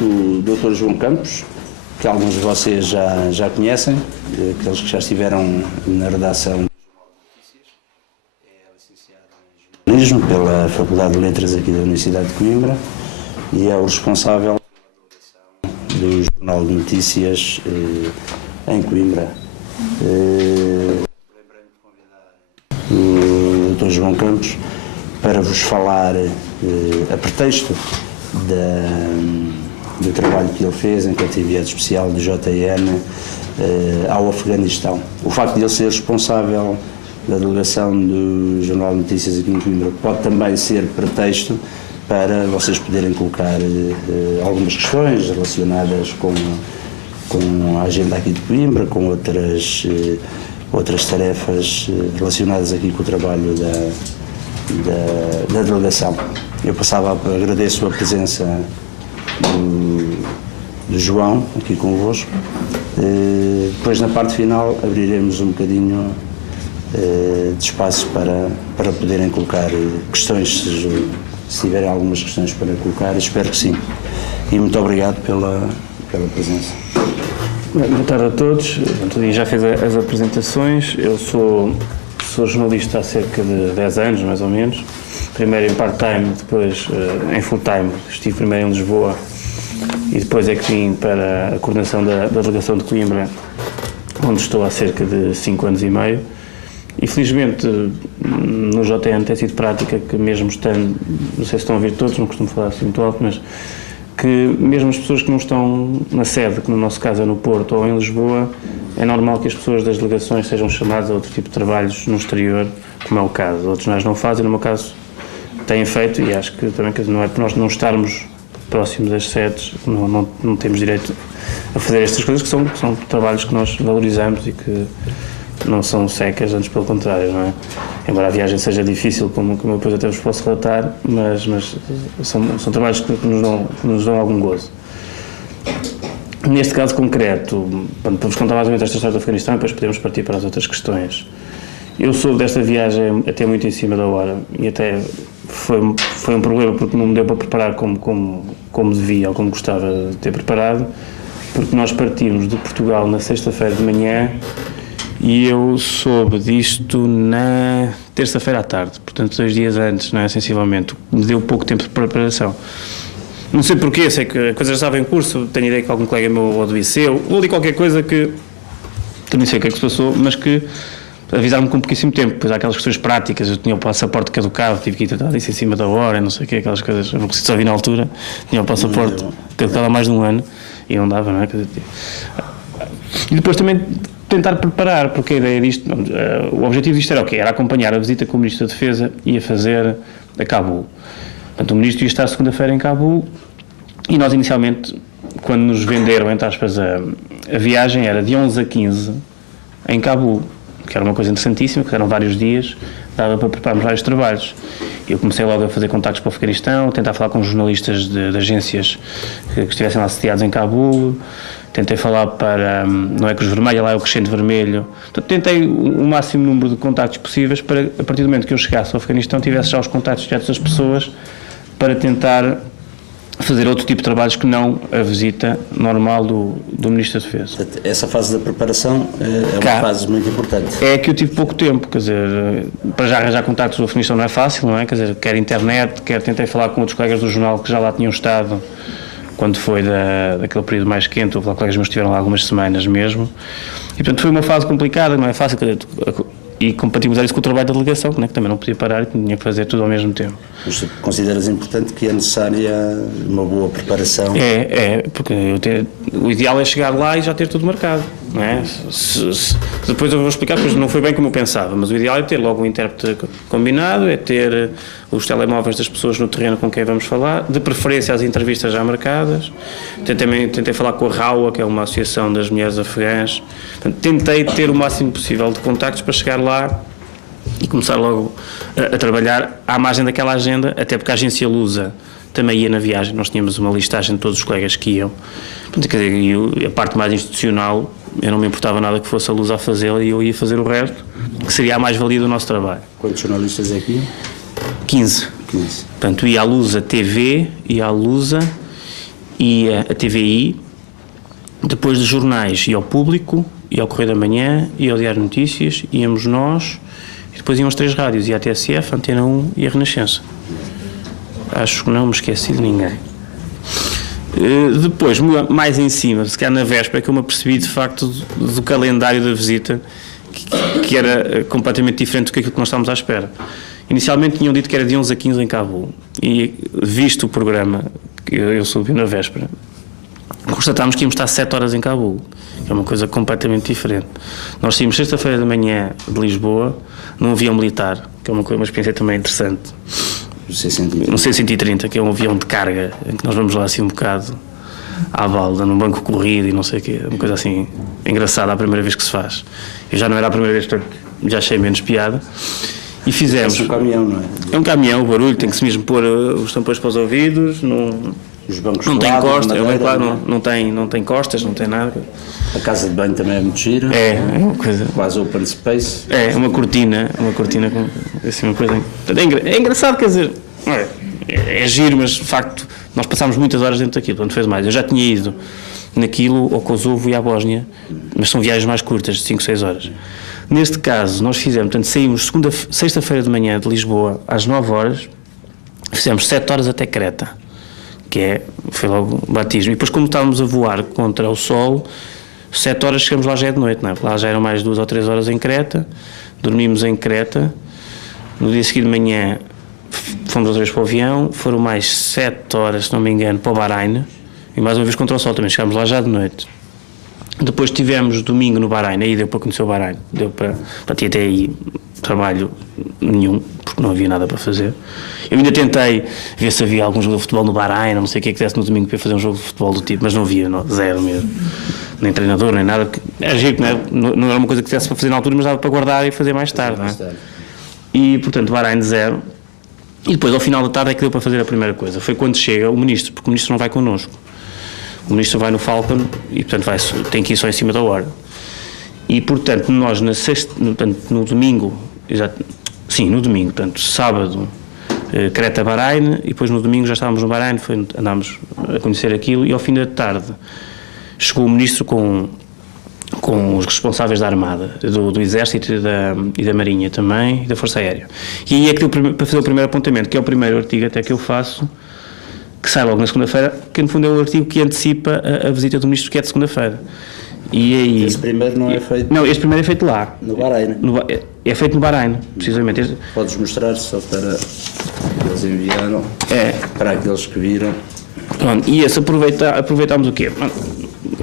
o Dr. João Campos, que alguns de vocês já conhecem, aqueles que já estiveram na redação do Jornal de Notícias. É licenciado em Jornalismo pela Faculdade de Letras aqui da Universidade de Coimbra e é o responsável pela redação do Jornal de Notícias em Coimbra. Lembrei-me de convidar o Dr. João Campos para vos falar a pretexto do trabalho que ele fez enquanto enviado especial do JN ao Afeganistão. O facto de ele ser responsável da delegação do Jornal de Notícias aqui em Coimbra pode também ser pretexto para vocês poderem colocar algumas questões relacionadas com a agenda aqui de Coimbra, com outras tarefas relacionadas aqui com o trabalho da delegação. Eu agradeço a presença do João aqui convosco. Depois, na parte final, abriremos um bocadinho de espaço para poderem colocar questões, se tiverem algumas questões para colocar, espero que sim. E muito obrigado pela presença. Boa tarde a todos. O já fez as apresentações. Eu sou jornalista há cerca de 10 anos, mais ou menos. Primeiro em part-time, depois em full-time. Estive primeiro em Lisboa e depois é que vim para a coordenação da delegação de Coimbra, onde estou há cerca de 5 anos e meio. E felizmente no JN tem sido prática que mesmo estando, não sei se estão a ouvir todos, não costumo falar assim muito alto, mas que mesmo as pessoas que não estão na sede, que no nosso caso é no Porto ou em Lisboa, é normal que as pessoas das delegações sejam chamadas a outro tipo de trabalhos no exterior, como é o caso. Outros nós não fazem, no meu caso têm feito, e acho que também não é por nós não estarmos próximos das sedes, não temos direito a fazer estas coisas, que são trabalhos que nós valorizamos e que não são secas, antes pelo contrário, não é? Embora a viagem seja difícil, como eu depois até vos posso relatar, mas são trabalhos que nos dão algum gozo. Neste caso concreto, para vos contar mais ou menos esta história do Afeganistão, depois podemos partir para as outras questões. Eu soube desta viagem até muito em cima da hora e até foi um problema porque não me deu para preparar como devia ou como gostava de ter preparado, porque nós partimos de Portugal na sexta-feira de manhã e eu soube disto na terça-feira à tarde, portanto 2 dias antes, não é, sensivelmente. Me deu pouco tempo de preparação. Não sei porquê, sei que a coisa já estava em curso, tenho ideia que algum colega meu ou do IC, ou ali qualquer coisa que, também sei o que é que se passou, mas que avisaram-me com pouquíssimo tempo. Depois há aquelas questões práticas, eu tinha o passaporte caducado, tive que ir tratar disso em cima da hora, não sei o que, aquelas coisas, eu não preciso só vir na altura, tinha o passaporte caducado há mais de um ano e não dava, não é? E depois também tentar preparar, porque a ideia disto, o objetivo disto era o quê? Era acompanhar a visita que o Ministro da Defesa ia fazer a Cabul. Portanto, o Ministro ia estar segunda-feira em Cabul e nós inicialmente, quando nos venderam, entre aspas, a viagem, era de 11 a 15 em Cabul, que era uma coisa interessantíssima, que eram vários dias, dava para prepararmos vários trabalhos. Eu comecei logo a fazer contactos para o Afeganistão, tentar falar com jornalistas de agências que estivessem lá sediados em Cabul, tentei falar para, não é Cruz Vermelha, lá é o Crescente Vermelho. Então, tentei o máximo número de contactos possíveis para, a partir do momento que eu chegasse ao Afeganistão, tivesse já os contactos diretos das pessoas para tentar fazer outro tipo de trabalhos que não a visita normal do Ministro da Defesa. Essa fase da preparação é uma fase muito importante. É que eu tive pouco tempo, quer dizer, para já arranjar contactos do Afeganistão não é fácil, não é? Quer dizer, quer internet, tentei falar com outros colegas do jornal que já lá tinham estado quando foi daquele período mais quente, houve lá colegas meus que estiveram lá algumas semanas mesmo, e portanto foi uma fase complicada, não é fácil, e compatibilizar isso com o trabalho da delegação, que também não podia parar e tinha que fazer tudo ao mesmo tempo. Mas consideras importante que é necessária uma boa preparação? Porque o ideal é chegar lá e já ter tudo marcado, não é? Depois eu vou explicar, porque não foi bem como eu pensava, mas o ideal é ter logo um intérprete combinado, é ter os telemóveis das pessoas no terreno com quem vamos falar, de preferência as entrevistas já marcadas. Tentei falar com a RAUA, que é uma associação das mulheres afegãs. Portanto, tentei ter o máximo possível de contactos para chegar lá e começar logo a trabalhar à margem daquela agenda, até porque a agência Lusa também ia na viagem, nós tínhamos uma listagem de todos os colegas que iam. Portanto, quer dizer, a parte mais institucional, eu não me importava nada que fosse a Lusa a fazê-la e eu ia fazer o resto, que seria a mais-valia do nosso trabalho. Quantos jornalistas é que iam? 15. Portanto, ia à Lusa TV, ia à Lusa ia a TVI, depois dos jornais ia ao Público, ia ao Correio da Manhã, ia ao Diário de Notícias, íamos nós, e depois iam as 3 rádios, ia a TSF, a Antena 1 e a Renascença. Acho que não me esqueci de ninguém. Depois, mais em cima, se calhar na véspera, que eu me apercebi de facto do calendário da visita, que era completamente diferente do que aquilo que nós estávamos à espera. Inicialmente tinham dito que era de 11 a 15 em Cabul, e visto o programa, que eu subi na véspera, constatámos que íamos estar 7 horas em Cabul, que é uma coisa completamente diferente. Nós saímos sexta-feira de manhã de Lisboa, num avião militar, que é uma experiência também interessante. No C-130, que é um avião de carga, em que nós vamos lá assim um bocado à balda, num banco corrido e não sei o quê, uma coisa assim engraçada, a primeira vez que se faz. Eu já não era a primeira vez, portanto já achei menos piada. E fizemos. É um caminhão, não é? É um caminhão, o barulho, tem que se mesmo pôr os tampões para os ouvidos, os bancos não tem costas, madeira, não tem costas, não tem nada. A casa de banho também é muito gira. É uma coisa. Quase open space. É uma cortina com assim, uma coisa. É engraçado, quer dizer, é giro, mas de facto nós passámos muitas horas dentro daquilo, portanto fez mais. Eu já tinha ido naquilo ao Kosovo e à Bósnia, mas são viagens mais curtas, de 5, 6 horas. Neste caso, nós fizemos, portanto, saímos sexta-feira de manhã de Lisboa às 9 horas, fizemos 7 horas até Creta, foi logo o batismo. E depois, como estávamos a voar contra o sol, 7 horas chegamos lá já é de noite, não é? Lá já eram mais 2 ou 3 horas em Creta, dormimos em Creta, no dia seguinte de manhã fomos outra vez para o avião, foram mais 7 horas, se não me engano, para o Bahrein, e mais uma vez contra o sol também, chegámos lá já de noite. Depois tivemos domingo no Bahrein, aí deu para conhecer o Bahrein, deu para ter até aí trabalho nenhum, porque não havia nada para fazer. Eu ainda tentei ver se havia algum jogo de futebol no Bahrein, não sei o que desse no domingo para fazer um jogo de futebol do tipo, mas não havia, zero mesmo. Nem treinador, nem nada, era giro, não era uma coisa que tivesse para fazer na altura, mas dava para guardar e fazer mais tarde. Não é? E, portanto, Bahrein zero. E depois, ao final da tarde, é que deu para fazer a primeira coisa. Foi quando chega o ministro, porque o ministro não vai connosco. O ministro vai no Falcon e, portanto, tem que ir só em cima da hora. E, portanto, nós no domingo, no domingo, portanto, sábado, Creta-Bahrein, e depois no domingo já estávamos no Bahrein, andámos a conhecer aquilo, e ao fim da tarde chegou o ministro com os responsáveis da Armada, do Exército e da Marinha também, e da Força Aérea. E aí é que deu para fazer o primeiro apontamento, que é o primeiro artigo até que eu faço, que sai logo na segunda-feira, que no fundo é o artigo que antecipa a visita do ministro, que é de segunda-feira. E aí, esse primeiro não é feito? Não, este primeiro é feito lá. No Bahrein? É feito no Bahrein, precisamente. Podes mostrar só para... Eles enviaram para aqueles que viram. Pronto, e esse aproveitámos o quê?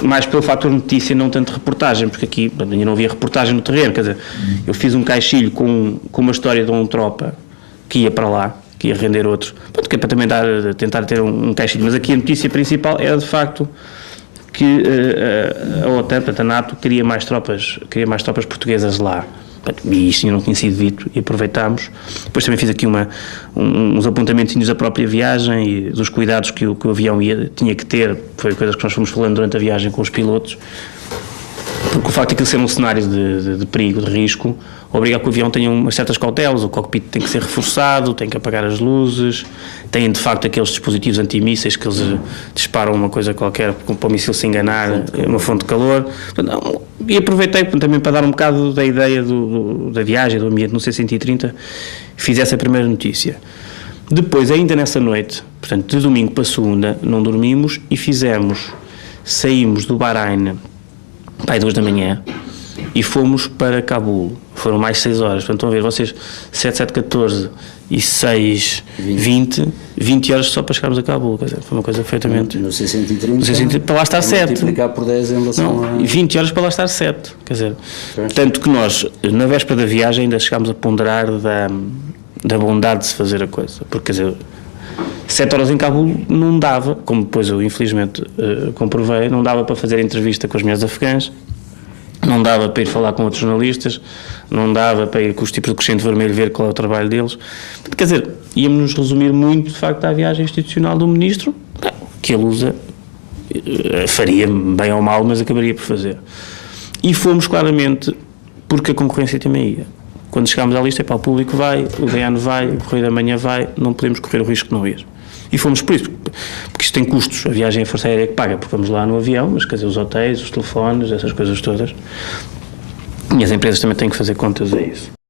Mais pelo fator notícia, não tanto reportagem, porque aqui ainda não havia reportagem no terreno, quer dizer, eu fiz um caixilho com uma história de um tropa que ia para lá, que ia render outro, que é para também tentar ter um caixilho, mas aqui a notícia principal era de facto que a OTAN, portanto a NATO, queria mais tropas portuguesas lá. E isto ainda não tinha sido dito e aproveitámos. Depois também fiz aqui uns apontamentos da própria viagem e dos cuidados que o avião tinha que ter, foi coisas que nós fomos falando durante a viagem com os pilotos, porque o facto de aquilo ser um cenário de perigo, de risco, obriga a que o avião tenha umas certas cautelas. O cockpit tem que ser reforçado, tem que apagar as luzes, tem de facto aqueles dispositivos antimísseis que eles disparam uma coisa qualquer para o míssil se enganar, uma fonte de calor. E aproveitei também para dar um bocado da ideia da viagem, do ambiente no C-130, fiz essa primeira notícia. Depois, ainda nessa noite, portanto de domingo para segunda, não dormimos e saímos do Bahrein às 2 da manhã e fomos para Cabul. Foram mais 6 horas, portanto estão a ver vocês, 7, 7, 14 e 6, 20 horas só para chegarmos a Cabul, quer dizer, foi uma coisa perfeitamente... No C-130 para lá estar 7. Multiplicar por 10 em relação a... 20 horas para lá estar 7, quer dizer, tanto que nós, na véspera da viagem, ainda chegámos a ponderar da bondade de se fazer a coisa, porque, quer dizer, 7 horas em Cabul não dava, como depois eu infelizmente comprovei, não dava para fazer entrevista com as mulheres afegãs, não dava para ir falar com outros jornalistas, não dava para ir com os tipos do Crescente Vermelho ver qual é o trabalho deles. Quer dizer, íamos-nos resumir muito, de facto, à viagem institucional do Ministro, que ele usa, faria bem ou mal, mas acabaria por fazer. E fomos claramente porque a concorrência também ia. Quando chegámos à lista, o público vai, o DN vai, o Correio da Manhã vai, não podemos correr o risco de não ir. E fomos por isso, porque porque isto tem custos, a viagem é a Força Aérea que paga, porque vamos lá no avião, mas quer dizer, os hotéis, os telefones, essas coisas todas, e as empresas também têm que fazer contas a isso.